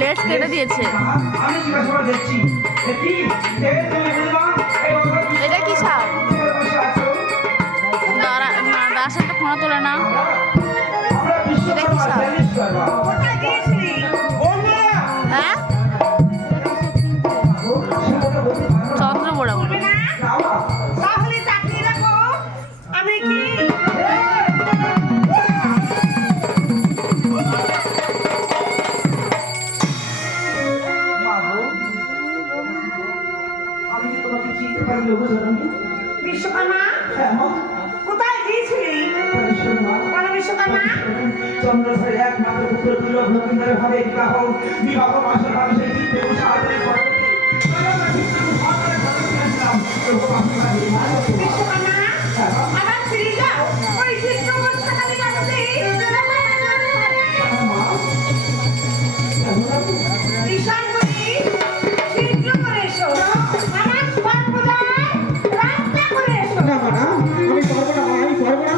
লেজ কেটে দিয়েছে। এটা কি সাপ? দাসাটা ফোনা তোলে না। এটা কি সাপ? হ্যাঁ, চন্দ্রবোড়া বলে। বিশ্বকর্মা কোথায় গিয়েছিলি? বিশ্বকর্মা চন্দ্রধরের একমাত্র পুত্র দুর্লভ লক্ষিন্দরের ভাবে বিবাহ মাসের মানুষের চিত্তে সাহায্য বিশ্বকর্মা আবার ফিরে যাও ওই চিত্রবর্ষাকালী বাড়িতে। ঈশান বলি শীঘ্র করে এসো, আমার সর্বদাই রাস্তা করে এসো। না মা, আমি পারবো না, আমি পারবো না।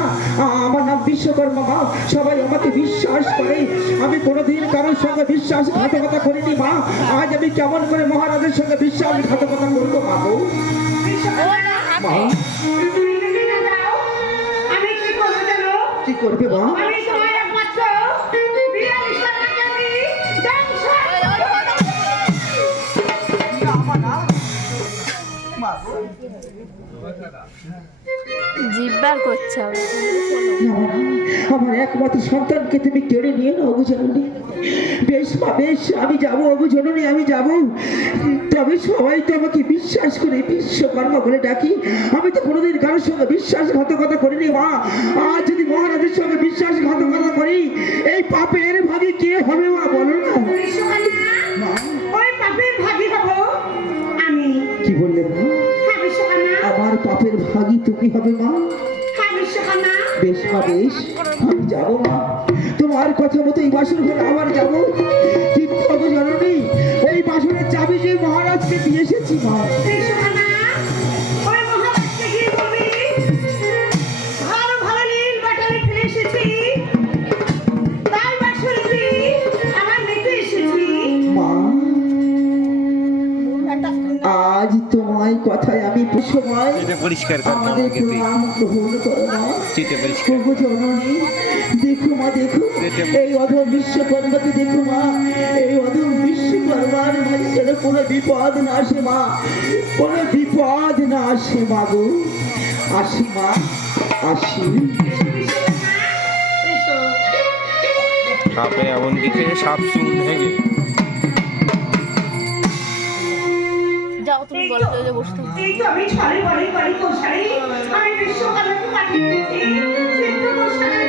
আমার নাম বিশ্বকর্মা মা, সবাই আমাকে বিশ্বাস করে। আমি কোনোদিন কারোর সঙ্গে বিশ্বাসঘাতকতা করিনি মা। আজ আমি কেমন করে মহারাজের সঙ্গে বিশ্বাসঘাতকতা করবো মা গো? মা আমি কি করবো জানো? কি করবে মা? আমি তোমার একমাত্র বিড়াল ঈশ্বরকে আমি ধ্বংস জিব্বার করছে আবার। আমার একমাত্র সন্তানকে তুমি কেড়ে নিয়ে নাও অবজননী। বেশ মা বেশ, আমি যাবো অবজননী, আমি যাব। তবে সবাই তো আমাকে বিশ্বাস করে বিশ্বকর্মা বলে ডাকি। আমি তো কোনোদিন কারোর সঙ্গে বিশ্বাসঘাতকতা করিনি মা। আজ যদি মহারাজের সঙ্গে বিশ্বাসঘাতকতা করি, এই পাপের ভাগে কে হবে মা বলো না? বিশ্বকর্মা ওই পাপের ভাগী হব আমি। কি বললে মা? হ্যাঁ বিশ্বকর্মা, আমার পাপের ভাগী তুমি হবে মা? হ্যাঁ বিশ্বকর্মা। বেশ মা বেশ, আমি যাবো মা। তোমার কথা মতো এই বাসর ঘরে আবার যাবো। কিন্তু অবজননী, এই বাসরের চাবি যে মহারাজকে দিয়ে এসেছি মা। বিশ্বকর্মা ওই মহারাজকে গিয়ে বলবি ভালো ভালো নীল বাটালি ফেলে এসেছি, তাই বাসন্তী আমার নিতে এসেছি। মা আজ তোমায় কথায় আমি সময় পরিষ্কার আমাদের প্রণাম গ্রহণ করো না। অবজননী দেখো মা, দেখো এই অধম বিশ্বকর্মাকে দেখো মা। এই অধম বিশ্বকর্মার মাঝে যেন কোনো বিপদ না আসে মা, কোনো বিপদ না আসে মা গো। আসি মা, আসি। সাপে এমন কিছু সাপ চুন ভেঙে যাও তুমি গল্পে বসতে। এই তো আমি ছড়ে বলে বলি কোষারি আমি বিশ্বকর্মাকে পাঠিয়ে দিয়েছি চিত্রকোষারি